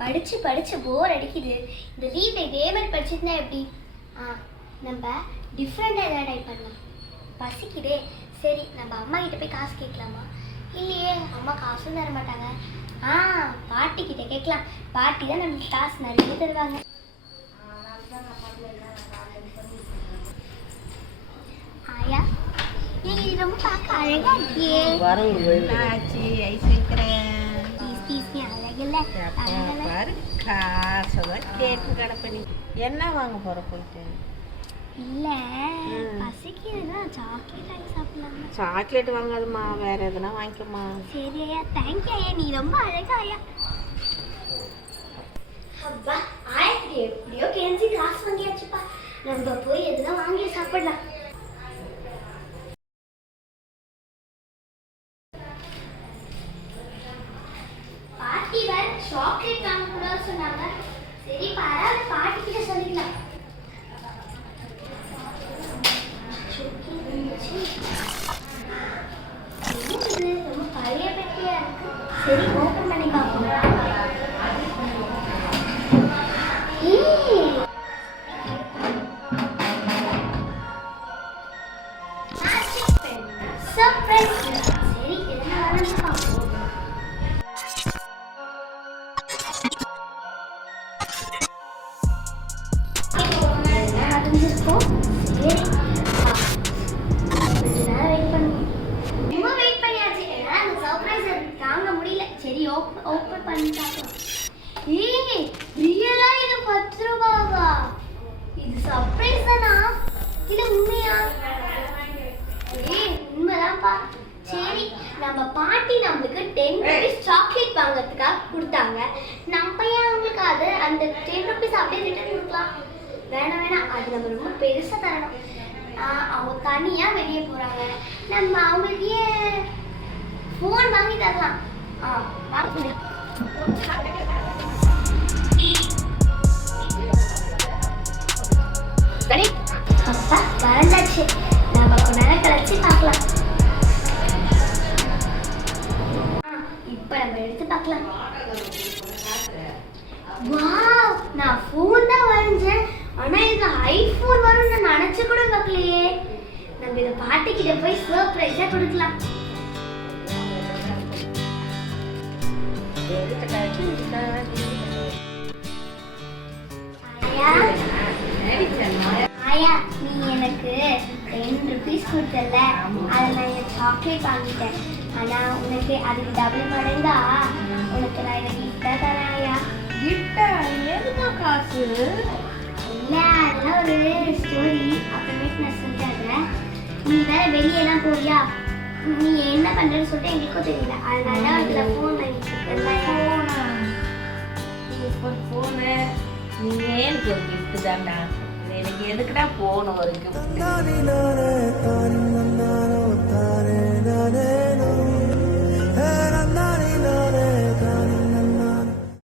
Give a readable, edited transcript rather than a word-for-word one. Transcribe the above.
படிச்சு படிச்சு போர் அடிக்குது. இந்த லீவ்ல இதே மாதிரி படிச்சுட்டுனா எப்படி? நம்ம டிஃப்ரெண்டாக எதாவது டைப் பண்ணலாம். பசிக்குதே, சரி நம்ம அம்மா கிட்ட போய் காசு கேட்கலாமா? இல்லையே, அம்மா காசும் தர மாட்டாங்க. பாட்டி கிட்ட கேட்கலாம். பாட்டி தான் நம்மளுக்கு காசு நிறைய தருவாங்க. ஆயா, நீ ரொம்ப பார்க்க அழகா இருக்கியே. ஐஸ் வைக்கிறேன். அழகில்ல பாரு, காசெல்லாம் கேக்கு கடப்பணி. என்ன வாங்க போற போயிட்டு? இல்ல பசிக்குதுன்னா சாக்லேட் வாங்கி சாப்பிடலாம். சாக்லேட் வாங்காதுமா, வேற எதுனா வாங்கிக்கோமா. சரி ஐயா, தேங்க்யூ ஐயா, நீ ரொம்ப அழகா ஐயா. அப்பா ஆயிரத்தி எப்படியோ கேஞ்சி காசு வாங்கியாச்சுப்பா. நம்ம போய் எதுனா வாங்கி சாப்பிடலாம். பாட்டி வேற சாக்லேட் வாங்க கூட சொன்னாங்க. சரி பரவாயில்ல, பாட்டி கிட்ட சொல்லிக்கலாம். ரொம்ப பழைய பெட்டியா இருக்கு. சரி ஓபன் பண்ணி பார்ப்போம். சர்ப்ரைஸ். சரி என்ன வரணும்னு பார்ப்போம். ஓபன் பண்ணி பார்க்கலாம். ரியலா இது 10 ரூபாவா? இது சர்ப்ரைஸ் தானா இல்ல உண்மையா? உண்மைதான்ப்பா. சரி நம்ம பாட்டி நம்மளுக்கு 10 rupees சாக்லேட் வாங்குறதுக்காக கொடுத்தாங்க. நம்ம ஏன் அவங்களுக்கு அது அந்த 10 rupees அப்படியே ரிட்டர்ன் கொடுக்கலாம்? வேணாம், அது நம்ம ரொம்ப பெருசா தரணும். அவங்க தனியா வெளியே போறாங்க, நம்ம அவங்களுக்கு ஏன் ஃபோன் வாங்கி தரலாம். அப்பா வளர்ந்தாச்சு, நம்ம கொஞ்ச நேரம் கழிச்சு பார்க்கலாம். இப்ப நம்ம எடுத்து பார்க்கலாம். வாவ், நான் ஃபோன் தான் வரைஞ்சேன், ஆனா இது ஐபோன் வரும் நான் நினைச்சு கூட பார்க்கலையே. நம்ம இதை பாட்டிக்கிட்ட போய் சர்ப்ரைஸா கொடுக்கலாம். ஆயா, நீ எனக்கு 10 rupees கொடுத்தல, அதை நான் சாக்லேட் வாங்கிட்டேன். ஆனா உனக்கு அதுக்கு டபுள் மடங்கா உனக்கு நான் இதை கிஃப்டா தரேன். ஆயா கிஃப்டா? எதுமா காசு? இல்ல, அதெல்லாம் ஒரு ஸ்டோரி, அப்புறமேட்டு நான் சொல்லிடுறேன். நீ வேற வெளியெல்லாம் போறியா, நீ என்ன பண்றன்னு சொல்லிட்டு எங்களுக்கும் தெரியல. அதனால அதுல போன் போனு நீ எனக்கு ஒரு கிஃப்ட் தான்டா. எனக்கு எதுக்குடா போன ஒரு கிஃப்ட்?